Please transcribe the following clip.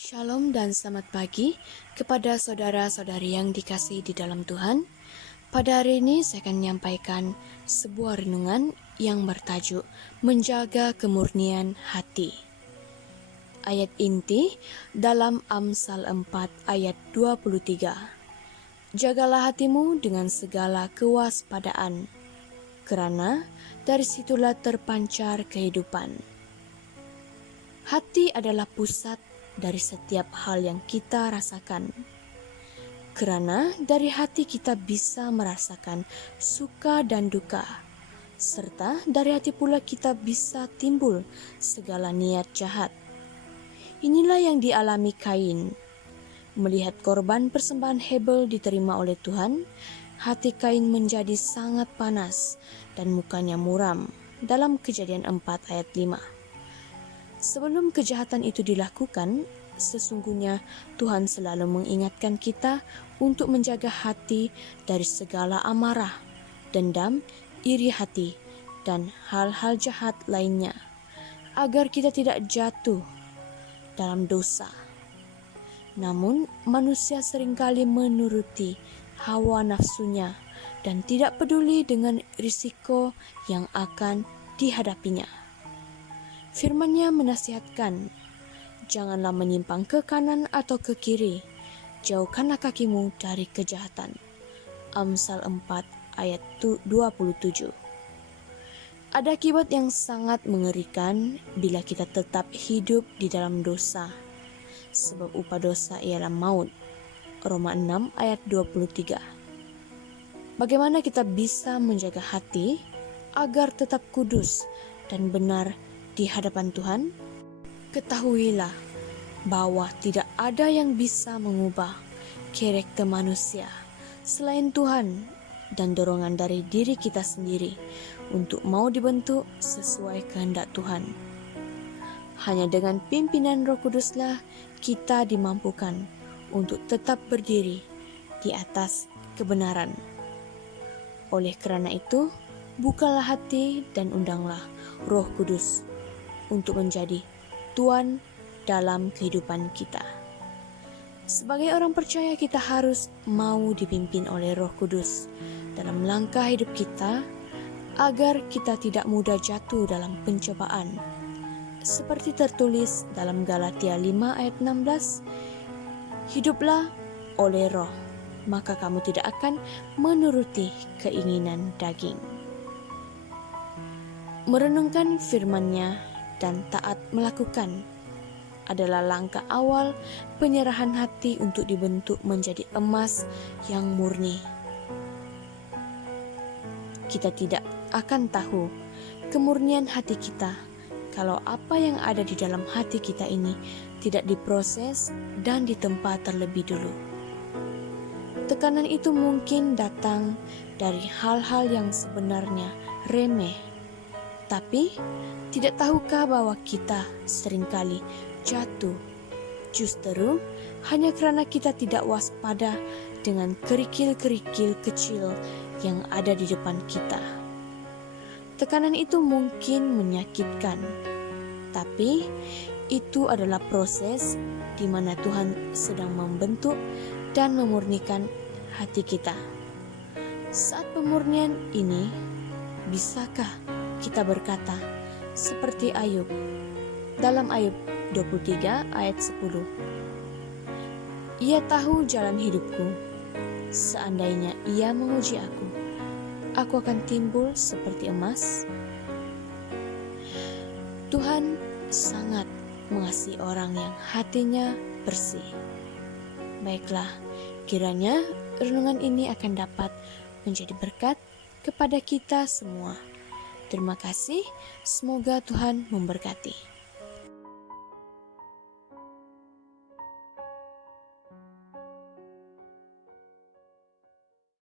Shalom dan selamat pagi kepada saudara-saudari yang dikasihi di dalam Tuhan. Pada hari ini saya akan menyampaikan sebuah renungan yang bertajuk Menjaga Kemurnian Hati. Ayat inti dalam Amsal 4 ayat 23. Jagalah hatimu dengan segala kewaspadaan, kerana dari situlah terpancar kehidupan. Hati adalah pusat dari setiap hal yang kita rasakan. Kerana dari hati kita bisa merasakan suka dan duka, serta dari hati pula kita bisa timbul segala niat jahat. Inilah yang dialami Kain. Melihat korban persembahan Hebel diterima oleh Tuhan, hati Kain menjadi sangat panas dan mukanya muram dalam Kejadian 4 ayat 5. Sebelum kejahatan itu dilakukan, sesungguhnya Tuhan selalu mengingatkan kita untuk menjaga hati dari segala amarah, dendam, iri hati, dan hal-hal jahat lainnya, agar kita tidak jatuh dalam dosa. Namun, manusia seringkali menuruti hawa nafsunya dan tidak peduli dengan risiko yang akan dihadapinya. Firman-Nya menasihatkan, janganlah menyimpang ke kanan atau ke kiri, jauhkanlah kakimu dari kejahatan. Amsal 4 ayat 27. Ada akibat yang sangat mengerikan bila kita tetap hidup di dalam dosa, sebab upah dosa ialah maut. Roma 6 ayat 23. Bagaimana kita bisa menjaga hati agar tetap kudus dan benar di hadapan Tuhan? Ketahuilah bahwa tidak ada yang bisa mengubah karakter manusia selain Tuhan dan dorongan dari diri kita sendiri untuk mau dibentuk sesuai kehendak Tuhan. Hanya dengan pimpinan Roh Kuduslah kita dimampukan untuk tetap berdiri di atas kebenaran. Oleh kerana itu, bukalah hati dan undanglah Roh Kudus untuk menjadi Tuhan dalam kehidupan kita. Sebagai orang percaya, kita harus mau dipimpin oleh Roh Kudus dalam langkah hidup kita agar kita tidak mudah jatuh dalam pencobaan. Seperti tertulis dalam Galatia 5 ayat 16, hiduplah oleh Roh, maka kamu tidak akan menuruti keinginan daging. Merenungkan firman-Nya dan taat melakukan adalah langkah awal penyerahan hati untuk dibentuk menjadi emas yang murni. Kita tidak akan tahu kemurnian hati kita kalau apa yang ada di dalam hati kita ini tidak diproses dan ditempa terlebih dulu. Tekanan itu mungkin datang dari hal-hal yang sebenarnya remeh. Tapi, tidak tahukah bahwa kita seringkali jatuh justru hanya kerana kita tidak waspada dengan kerikil-kerikil kecil yang ada di depan kita. Tekanan itu mungkin menyakitkan, tapi itu adalah proses di mana Tuhan sedang membentuk dan memurnikan hati kita. Saat pemurnian ini, bisakah kita berkata seperti Ayub dalam Ayub 23 ayat 10. Ia tahu jalan hidupku, seandainya ia menguji aku akan timbul seperti emas. Tuhan sangat mengasihi orang yang hatinya bersih. Baiklah, kiranya renungan ini akan dapat menjadi berkat kepada kita semua. Terima kasih, semoga Tuhan memberkati.